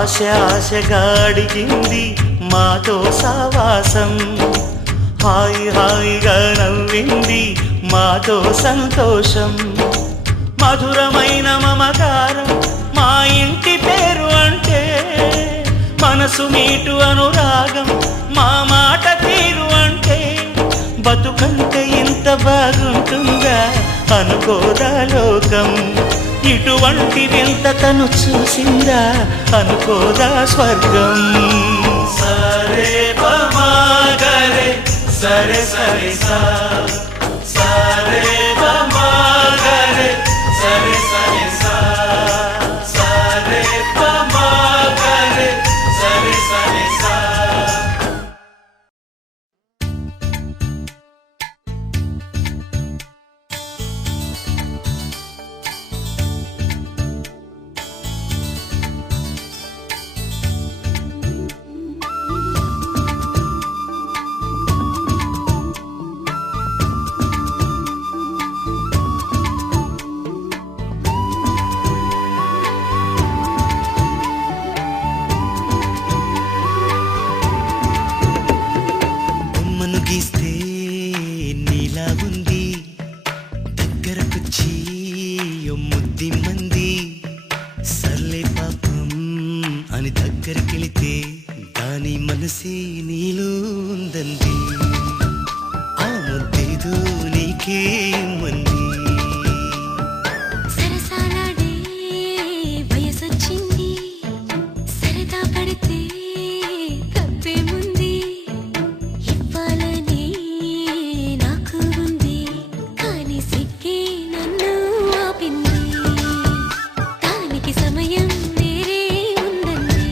ఆశ ఆశగా అడిగింది మాతో సావాసం, హాయి హాయిగా నవ్వింది మాతో సంతోషం. మధురమైన మమకారం మా ఇంటి పేరు అంటే, మనసు మీటు అనురాగం మా మాట తీరు అంటే, బతుకంటే ఇంత బాగుంటుందా అనుకోదా లోకం, ఇటువంటి వింత తను చూసిందా అనుకోదా స్వర్గం. సరే పమాగరే సరే సరే సా, సరే పమాగరే సరే సరే సా, సరే పమాగరే సరే సరే సా. గీస్తే నీలా ఉంది, దగ్గరకొచ్చి ముద్ది మంది, సర్లే పాపం అని దగ్గరికెళితే దాని మనసే నీలో ఉందంది, ఆ ముద్దేదో నీకే మంది. సరసాలాడే వయసొచ్చింది, సరదా పడితే తప్పేముంది, ఇవ్వాలని నాకు ఉంది కానీ సిగ్గే నన్ను ఆపింది, దానికి సమయం వేరే ఉందండి.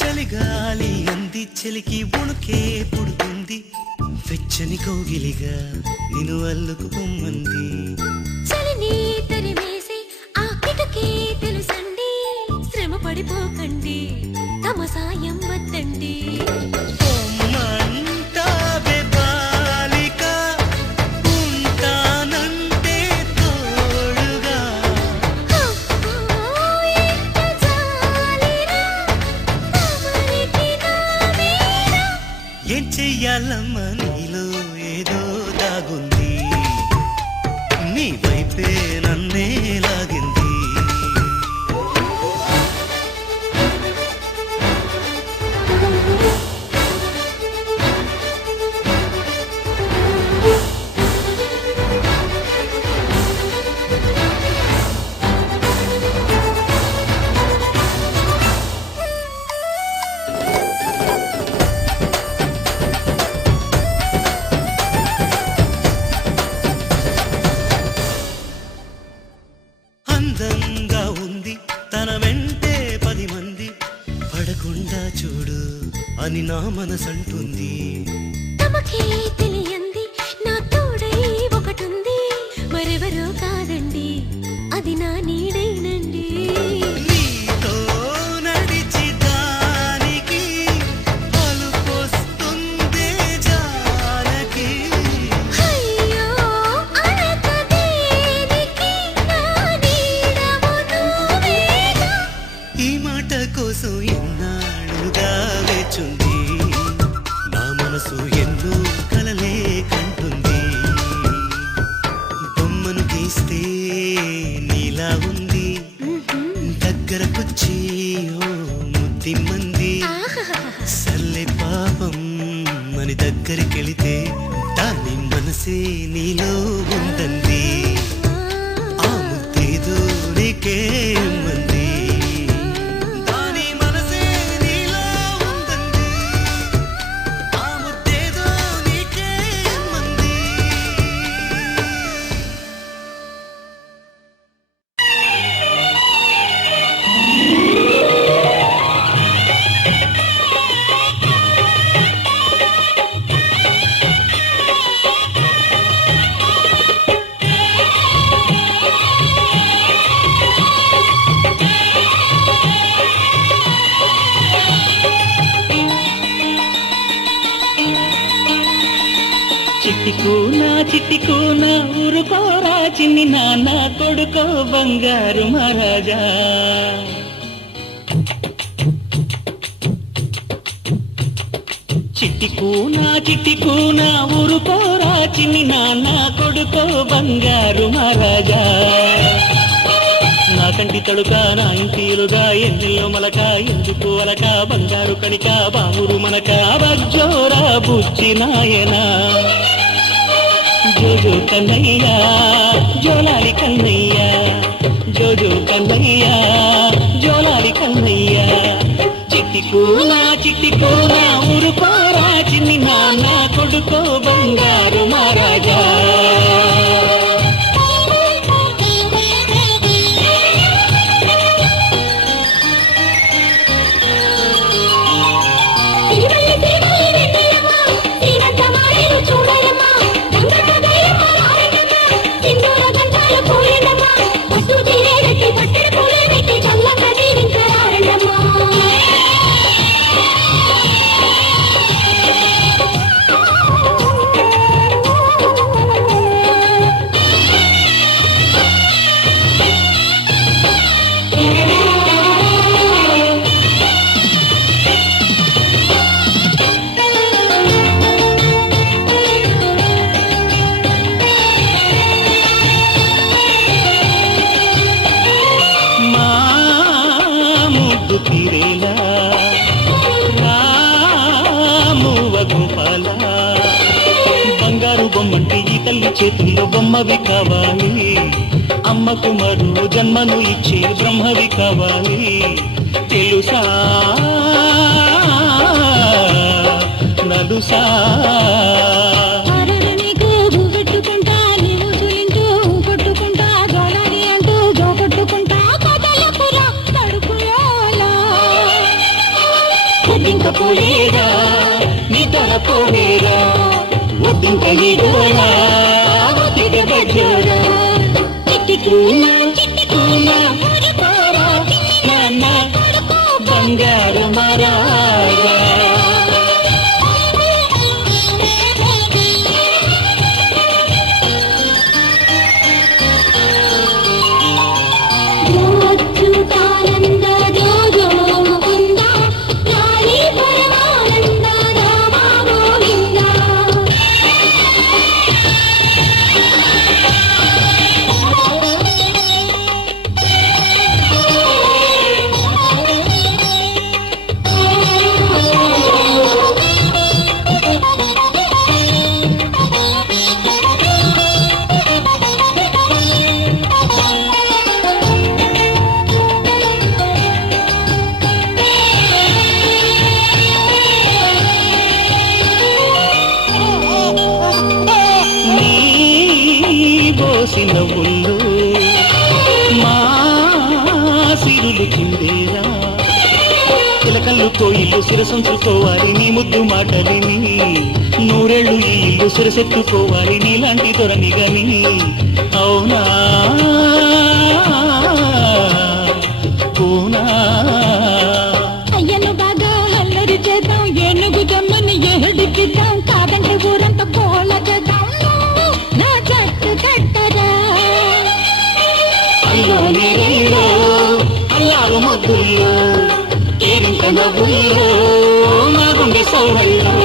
చలిగాలి అంది చెలికి ఉణుకే పుడుతుంది, వెచ్చని కోగిలిగా నిన్ను అల్లుకు పొమ్మంది. చలిని తరిమేసి ఆ కిటకే తెలుసండి, శ్రమ పడిపోకండి తమ సాయం వద్దండి. పొమ్మంటావే బాలిక, ఉంటానంటే తోడుగా, ఎంత జాలిరా తమరికి నా మీద. ఏం చెయ్యాలమ్మా నీలో ఏదో దాగుంది, నీ వైపే నన్నే లాగింది. అందంగా ఉంది తన వెంటే 10 మంది, పడకుండా చూడు అని నా మనసంటుంది. తమకే తెలియంది నా తోడై ఒకటుంది, మరెవరో కాదండి అది నా నీడైనండి. నీతో నడిచి దానికి అలుపొస్తుందే జానకి, అయ్యో అనక దేనికి నా నీడవు నువ్వేగా. ఈ మాట కోసం ఎన్నాళ్ళుగా వేచుంది, నా మనసు ఎన్నో కలలే కంటుంది. బొమ్మను గీస్తే నీలా ఉంది, దగ్గరకొచ్చి ఓ ముద్ది మంది, సర్లే పాపం అని దగ్గరికెళితే దాని మనసే నీలో ఉందంది, ఆ ముద్దేదో నీకే మంది, దాని మనసే నీలో ఉందంది, ఆ ముద్దేదో నీకే మంది. చిట్టి కూన ఊరుకోరా చిన్ని నాన్న కొడుకో బంగారు మహారాజా చిట్టి కూన ఊరుకోరా చిన్ని నాన్న కొడుకో బంగారు మహారాజా నా కంటి తడుక నా ఇంటిలుగా ఎన్నెల్లో మలక ఎందుకు అలక బంగారు కణిక బామురు మనక బజ్జోరా బుజ్జి నాయనా జోజో కన్నయ్యా జోలాలి కన్నయ్యా జోజో కన్నయ్యా జోలాలి కన్నయ్యా చిట్టి కూన ఊరుకోరా చిన్ని నాన్న కొడుకో బంగారు మహారాజా బంగారు బొమ్మంటే ఈ తల్లి చేతుల్లో బొమ్మవి కావాలి అమ్మకు మరో జన్మను ఇచ్చే బ్రహ్మవి కావాలి తెలుసా నలుసా పోలేరా నీ తల పోలేరా ఒద్దింక ఈడోరా ఒద్దిక బజ్జోరా చిట్టి కూన ఊరుకోరా నాన్న బంగారు మహారాజా నవ్వుల్లో మా సిరులు చిందేరా చిలకల్లు కోయిల్లు శిరసంచుకోవాలి నీ ముద్దు మాటలిని నూరేళ్ళు ఈ ఇల్లు శిరసెత్తుకోవాలి నీలాంటి దొరని గని అవునా పూనా అయ్యను బాగా అల్లరి చేద్దాం ఏనుగు జమ్మని ఏడిపిద్దాం కాదంటే ఊరంతా కోళ్ళ చేద్దాం నా జట్టు కట్టరా అల్లారు మధుల్లో ఏరింత నవ్వుల్లో మా గుండె సౌరల్లో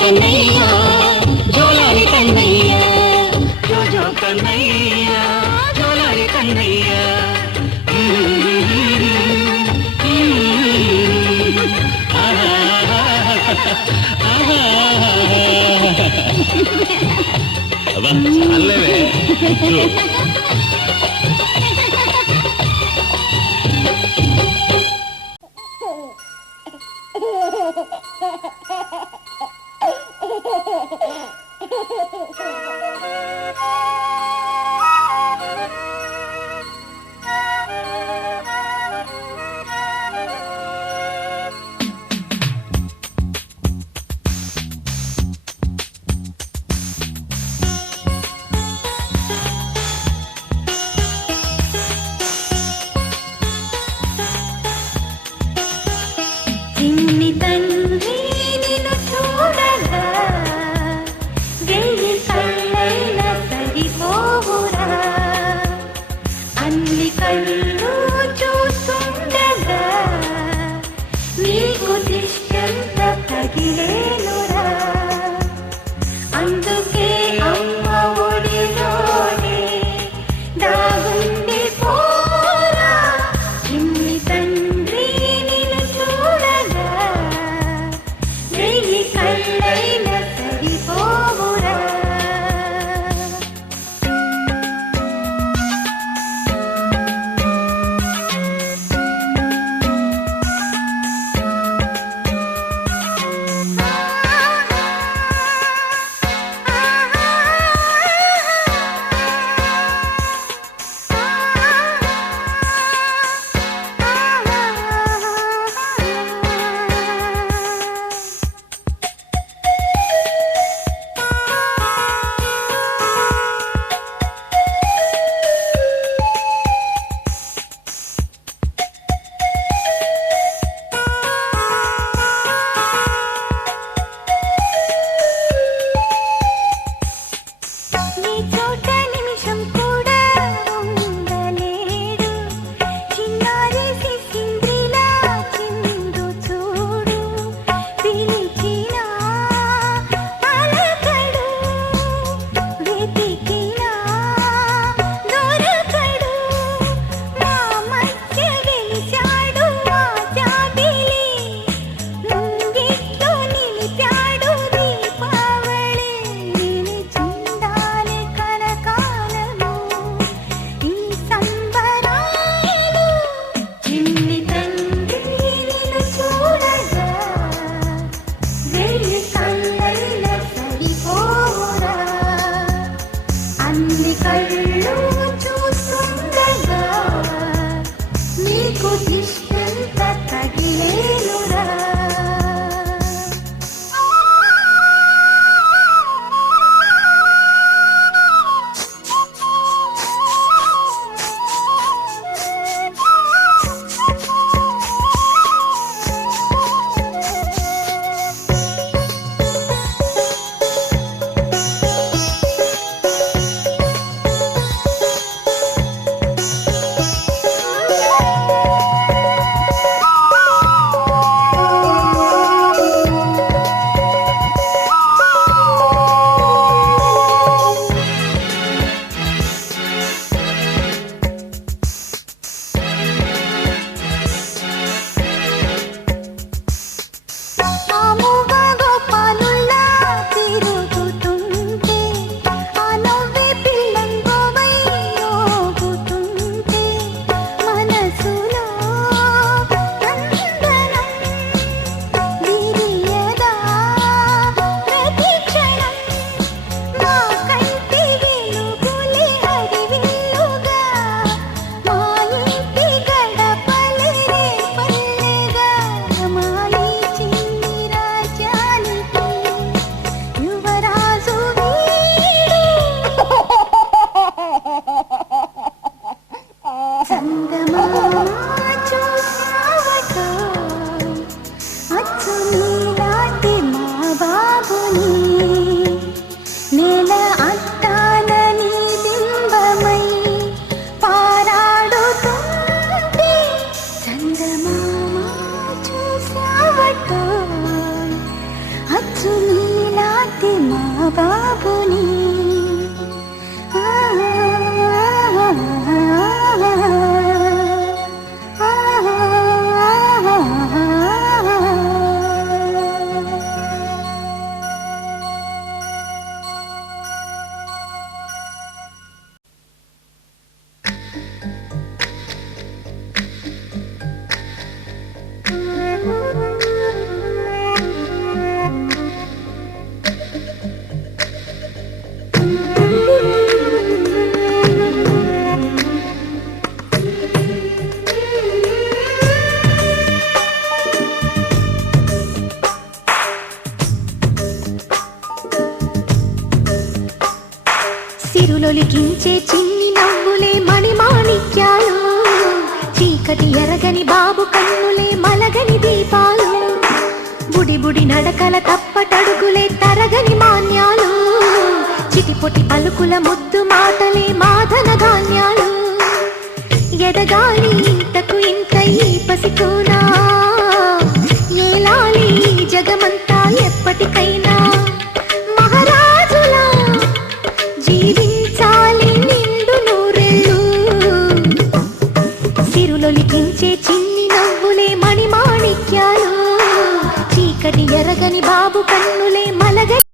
కన్నయ్యా జోలాలి కన్నయ్యా జోజో కన్నయ్యా జోలాలి కన్నయ్యా చాలేవే చిన్ని తండ్రి నిన్ను చూడగా వెయ్యి కళ్ళైనా సరిపోవురా అన్ని కళ్ళు చూస్తుండగా నీకు దిష్టంత తగిలేనురా అందుకే అమ్మ ఒడిలోనే దాగుండి పోరా చిన్ని తండ్రి నిన్ను చూడగా సిరులొలికించే చిన్ని నవ్వులే మణిమాణిక్యాలు, చీకటి ఎరగని బాబు కన్నులే మలగని దీపాలు, బుడి బుడి నడకల తప్పటడుగులే తరగని మాన్యాలు, చిటిపొటి పలుకుల ముద్దు మాటలే మాధన ధాన్యాలు, ఎదగాలి ఇంతకు ఇంత ఈ పసికోనా, ఏలాలి జగమంతా ఎప్పటికైనా, మహారాజులా జీవించాలి నిండు నూరేళ్ళు, సిరులొలికించే చిన్ని నవ్వులే మణిమాణిక్యాలు, చీకటి ఎరగని బాబు కన్నులే